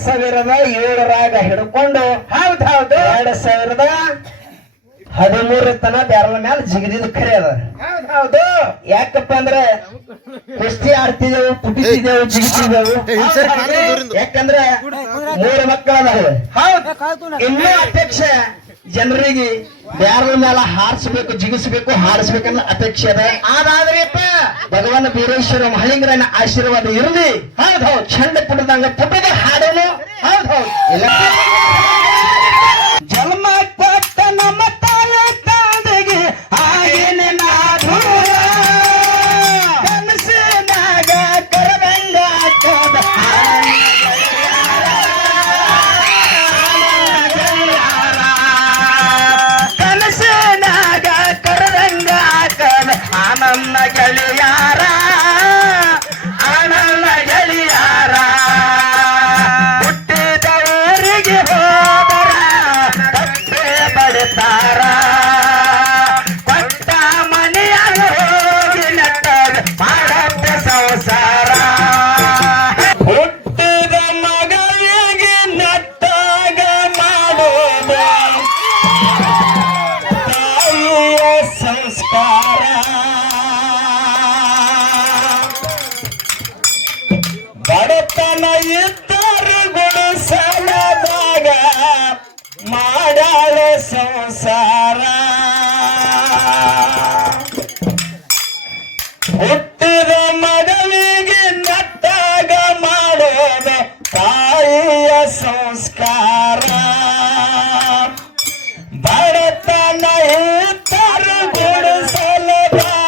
ಸಾವಿರದ ಏಳರಾಗ ಹಿಡ್ಕೊಂಡು ಹೌದ್ ಹೌದು. ಎರಡ್ ಸಾವಿರದ ಹದಿಮೂರ ತನ ಬ್ಯಾರಲ ಮ್ಯಾಲ ಜಿಗಿದಿದ್ದು ಖರೆ ಅದ. ಹೌದ್ ಹೌದು. ಯಾಕಪ್ಪ ಅಂದ್ರೆ ಕುಸ್ತಿ ಆಡ್ತಿದೆವು ಪುಟಿಸಿದೆವು ಜಿಗಿತಿದೆವು ಯಾಕಂದ್ರೆ ಮೂರು ಮಕ್ಕಳ ಇನ್ನೂ ಅಪೇಕ್ಷೆ ಜನರಿಗೆ ಬ್ಯಾರ ಮೇಲೆ ಹಾರಿಸ್ಬೇಕು, ಜಿಗಿಸ್ಬೇಕು, ಹಾರಿಸ್ಬೇಕನ್ನೋ ಅಪೇಕ್ಷೆ ಅದ. ಅದಾದ್ರಿಪ್ಪ ಭಗವಾನ್ ಬೀರೇಶ್ವರ ಮಹಲಿಂಗರನ್ನ ಆಶೀರ್ವಾದ ಇರಲಿ. ಹೌದ್ ಹೌದ್. ಚಂಡ ಪುಟದಂಗ ಪುಟದ ಹಾಡೋನು. ಹೌದ್ ಹೌದ್. ಜನ್ಮ ಕೊಟ್ಟ ನಮ್ಮ Yeah.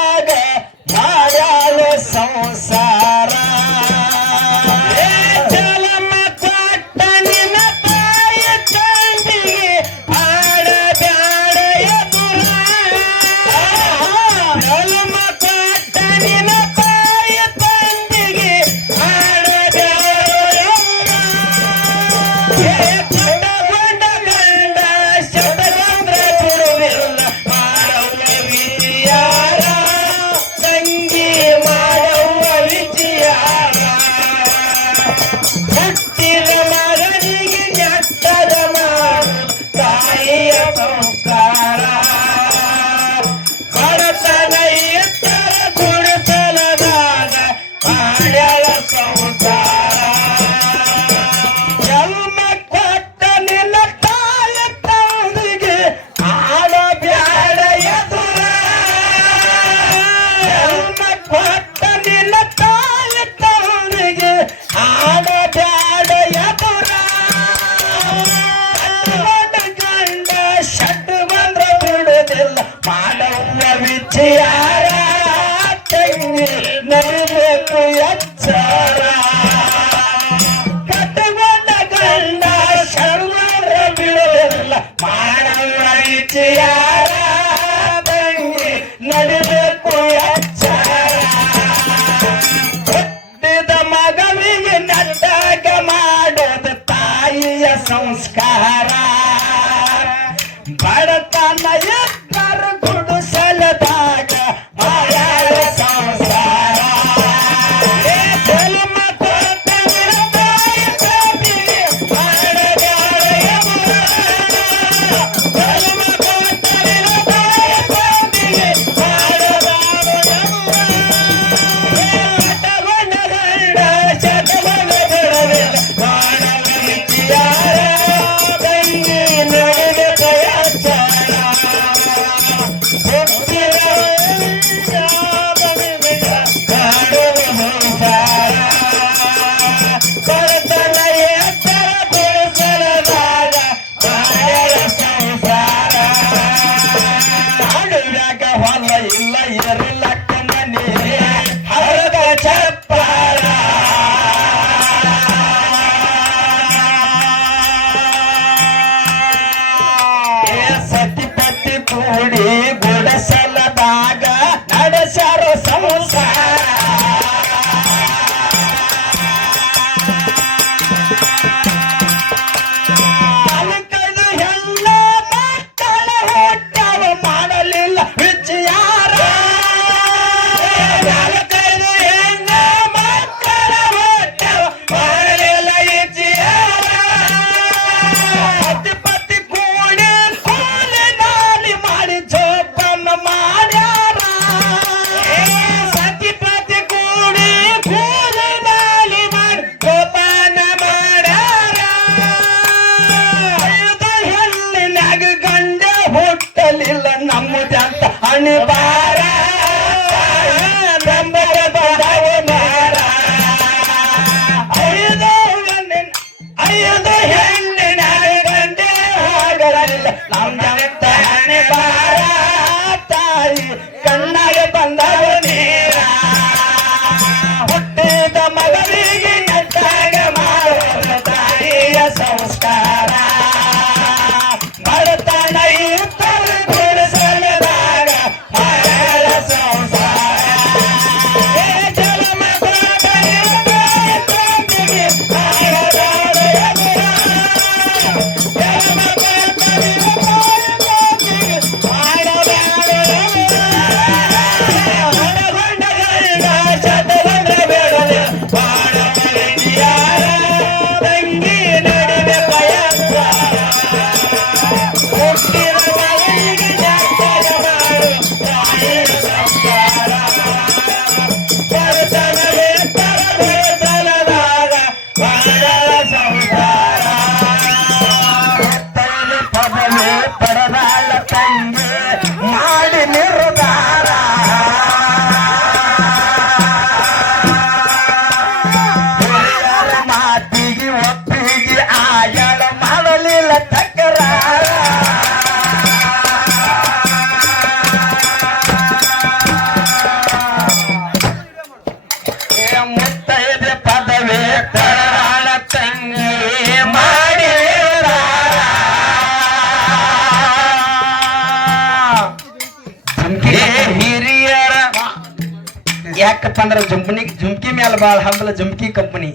ಯಾಕಪ್ಪ ಅಂದ್ರ ಜುಂಪನಿ ಜುಮ್ಕಿ ಮ್ಯಾಲ ಬಾಳ ಹಂಬಲ ಜುಮ್ಕಿ ಕಂಪನಿ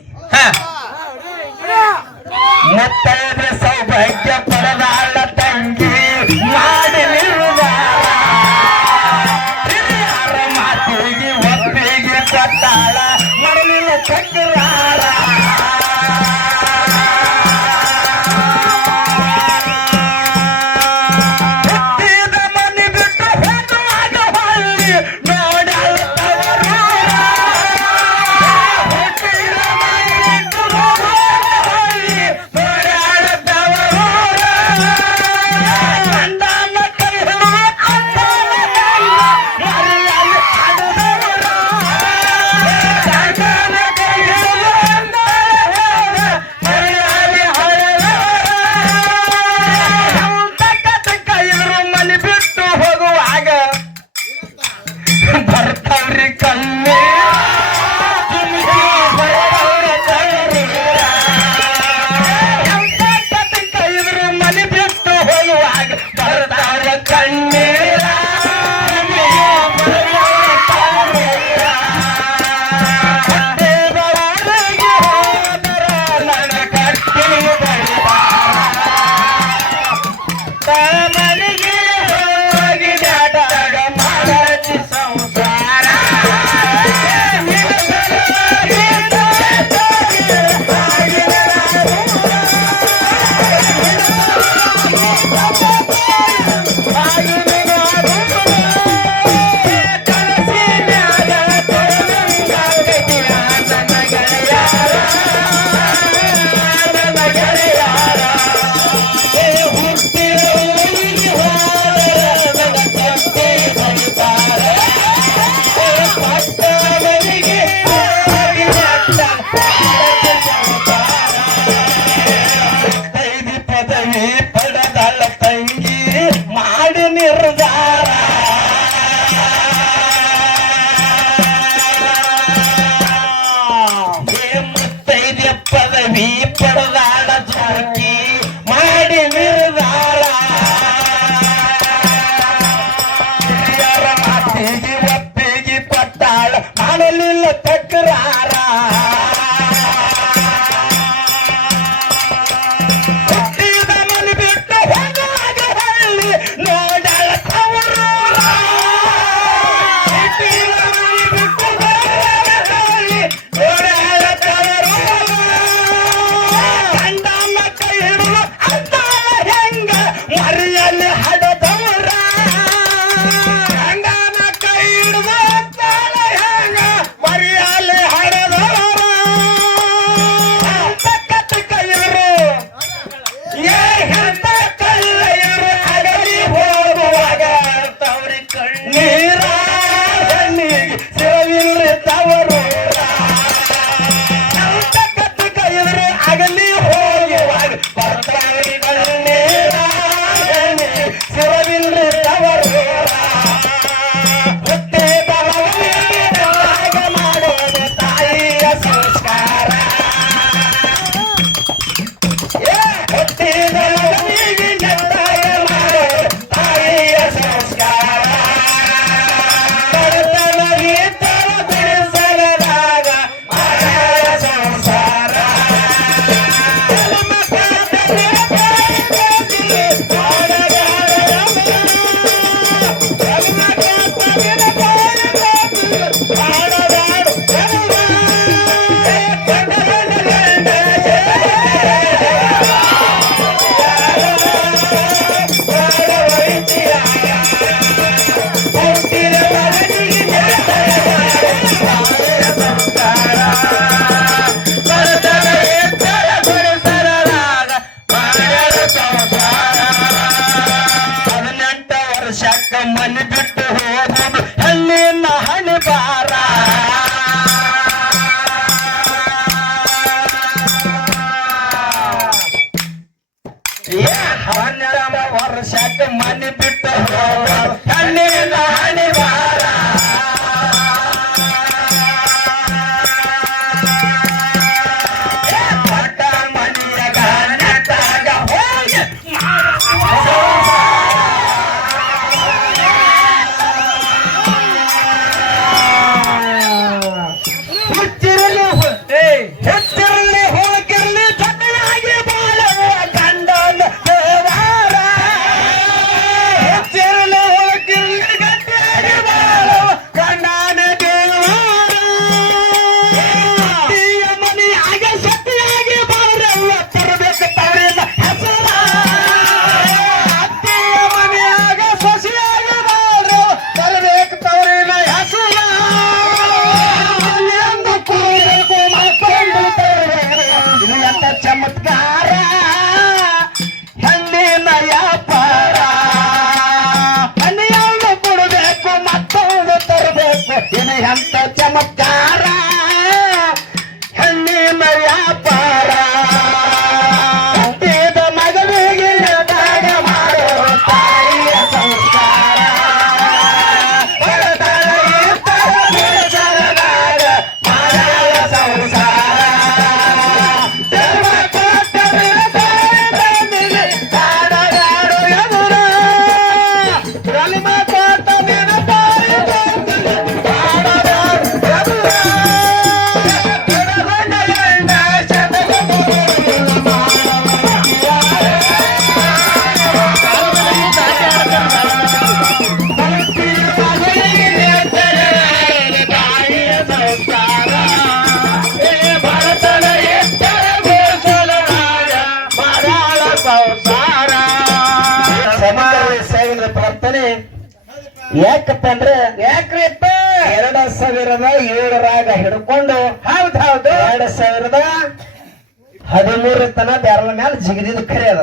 ತನ ಬ್ಯಾರಲ ಮ್ಯಾಲ ಜಿಗಿದಿದ್ದು ಖರೆ ಅದ.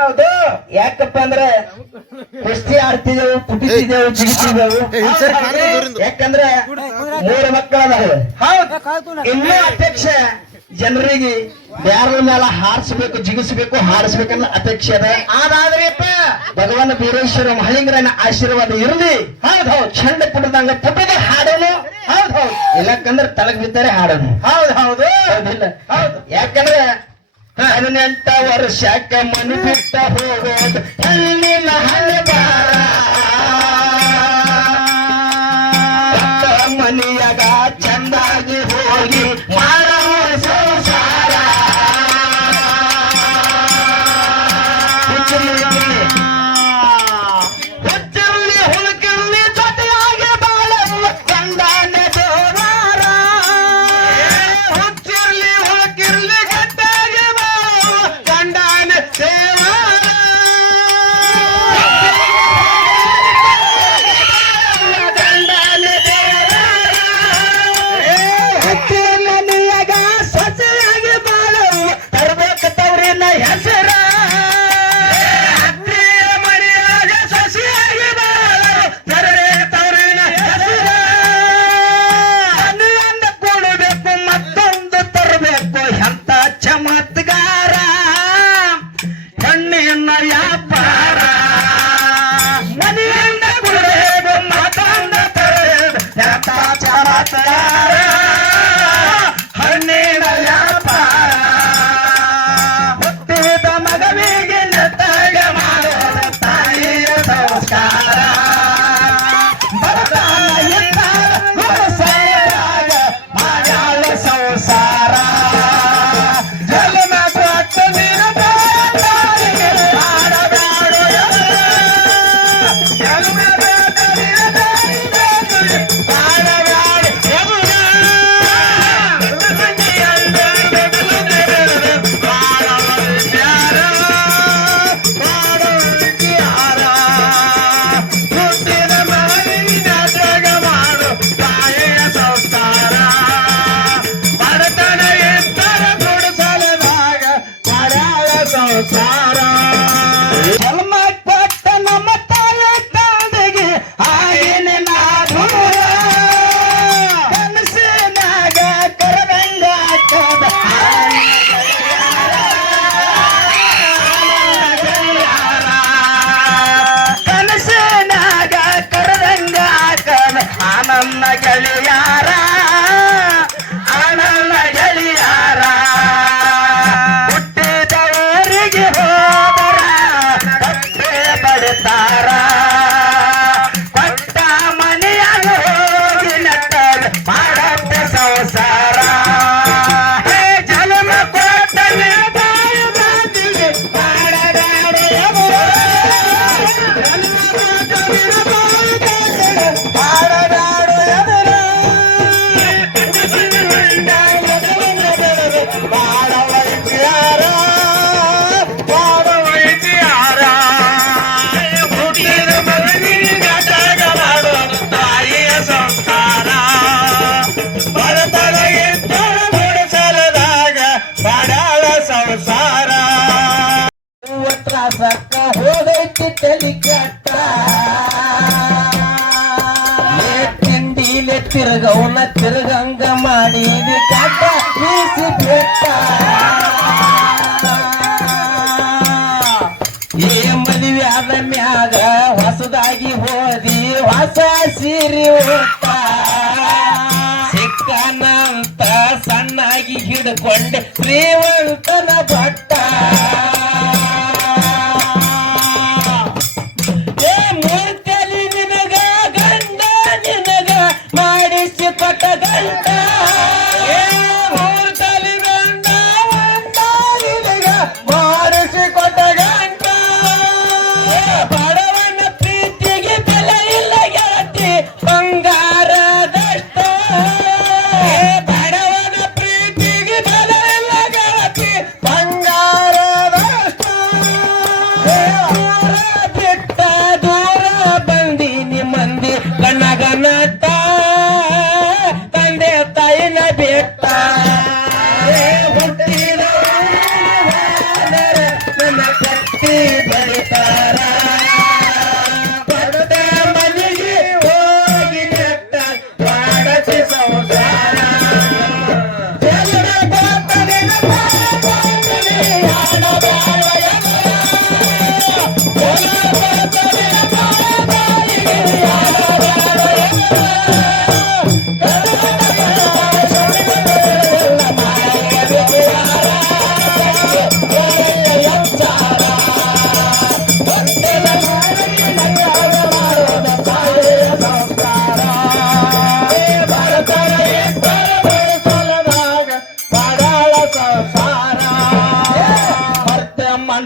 ಹೌದು ಯಾಕಪ್ಪ ಅಂದ್ರೆ ಕುಸ್ತಿ ಆಡ್ತಿದ್ದೆವು ಪುಟ್ಟಿಸಿದೆವು ಜಿಗಿತಿದ್ದೆವು. ಯಾಕಂದ್ರೆ ಮೂರು ಮಕ್ಕಳ ಇನ್ನೂ ಅಧ್ಯಕ್ಷ ಜನರಿಗೆ ಬ್ಯಾರಲ ಮ್ಯಾಲ ಹಾರಿಸ್ಬೇಕು ಜಿಗಿಸ್ಬೇಕು ಹಾರಿಸ್ಬೇಕನ್ನ ಅಧ್ಯಕ್ಷ ಅದ. ಆದಾದ್ರೇಪ ಭಗವಾನ್ ಬೀರೇಶ್ವರ ಮಹಲಿಂಗರನ ಆಶೀರ್ವಾದ ಇರಲಿ. ಹೌದ್ ಹೌದ್. ಚಂಡ ಪುಟದಂಗ ಪುಟದ ಹಾಡೋನು ಹೌದ್ ಹೌದ್. ಇಲ್ಲಕಂದ್ರೆ ತಳಗ್ ಬಿದ್ದರೆ ಹಾಡೋನು ಹೌದ್ ಹೌದು. ಹೌದು. ಯಾಕಂದ್ರೆ ಹದಿನೆಂಟ ವರ್ಷಕ್ಕೆ ಮನೆ ಬಿಟ್ಟ ಹೋಗೋದು. ಹಣ್ಣಿನ ಹಣೆ ಗೆಳೆಯ ತಿರುಗವನ ತಿರುಗಂಗ ಮಾಡಿದಿ ಕಾಟ ಏ ಮದುವೆ ಆದ ಮ್ಯಾಗ ಹೊಸದಾಗಿ ಹೋದಿ, ಹೊಸ ಸೀರೆ ಹೊತ್ತ ಸಿಕ್ಕನಂತ ಸಣ್ಣಾಗಿ ಹಿಡ್ಕೊಂಡೆ ಶ್ರೀವಂತನ ಭಟ್ಟ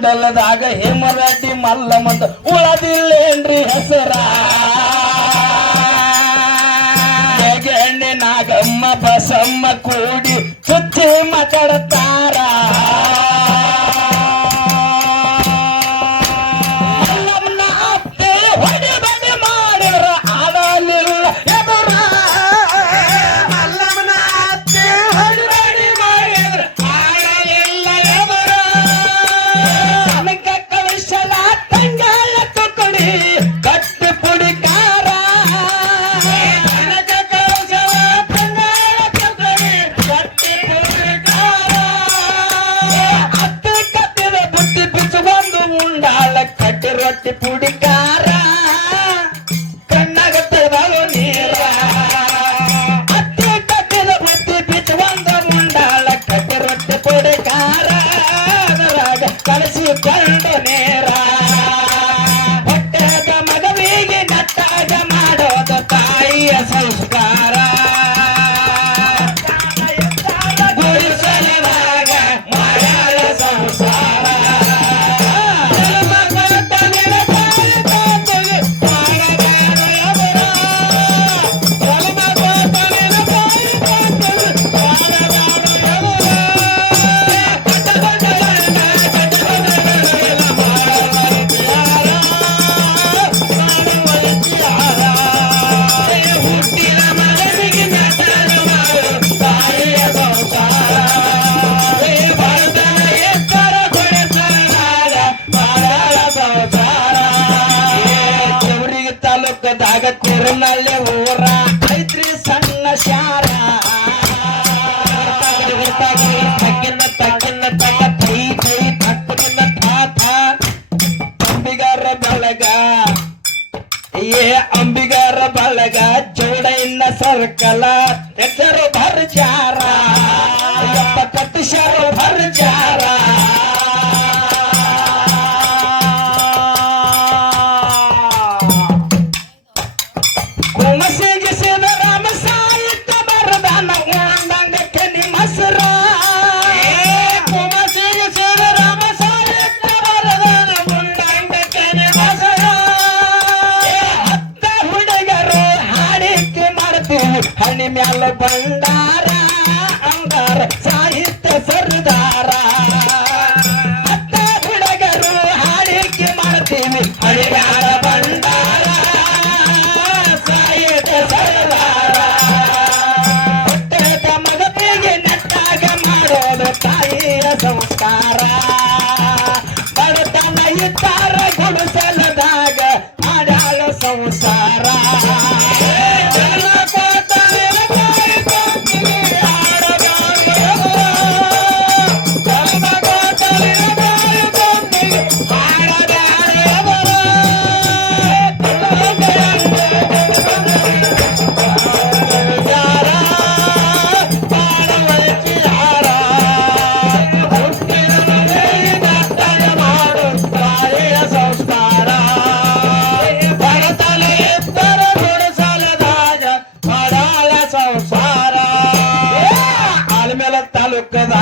ಡಲ್ಲದಾಗ ಹೇಮರಾಟಿ ಮಲ್ಲಮಂತ ಉಳದಿ ತಾಲೂಕದಾಗ ತಿರುಮಲೆ ಊರ ಐತ್ರಿ ಸಣ್ಣ ಶಾರ. ತಕ್ಕಿನ ತಕ್ಕಿನ ತಕ್ಕ ತೈ ತೈ ತಕ್ಕಿನ ತಾತ. ಅಂಬಿಗಾರ ಬಳಗ. ಏ ಅಂಬಿಗಾರ ಬಳಗ ಜೋಡೆಯಿಂದ ಸರ್ಕಲ.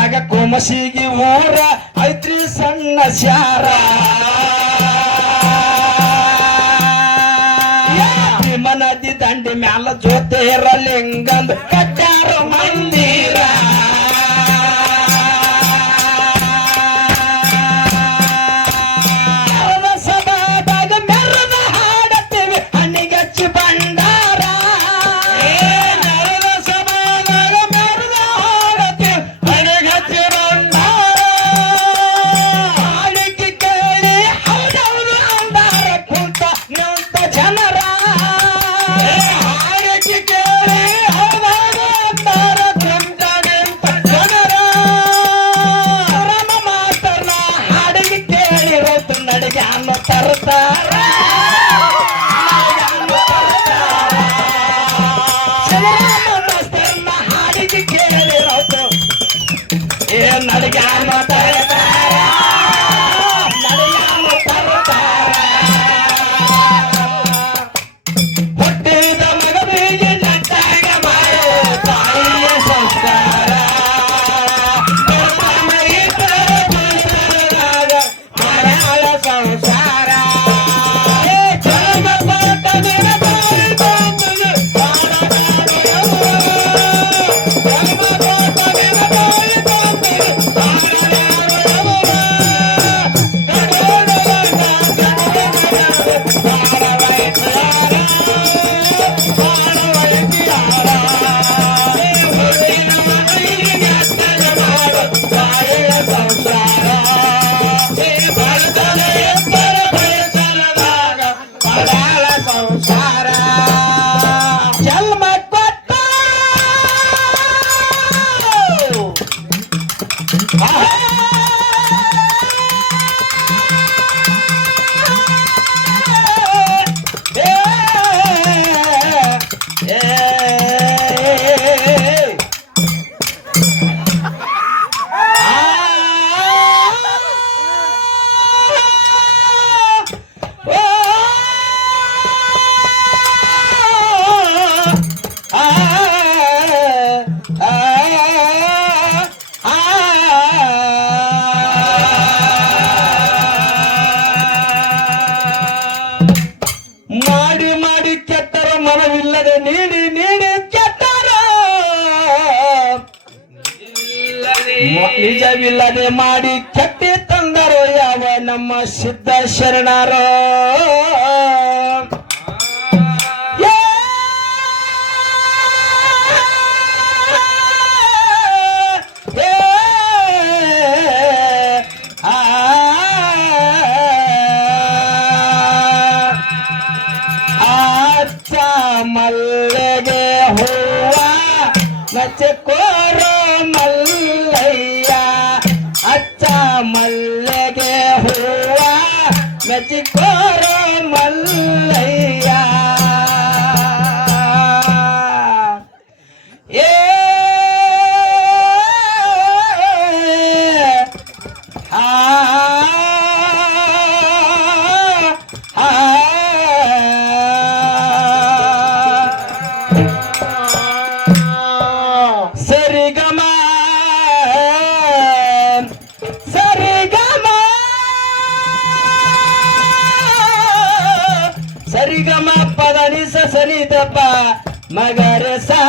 ಆಗ ಕೋಮಸಿಗಿ ಊರ ಐತ್ರಿ ಸಣ್ಣ ಶಾರ. ಭೀಮ ನದಿ ದಂಡಿ ಮ್ಯಾಲ ಜೋತೇರ ಲಿಂಗಂದು ಕಟ್ಟಾರ ಮಂದಿ. ನಡಗ ಮಾತಾಡ bao xa ಸಿದ್ಧ ಶರಣರು ಯೇ! ಯೇ! ಆ ಅಚ್ಚ ಮಲ್ಲಿಗೆ ಹೂವ ನಚಕೋರೋ மகர சா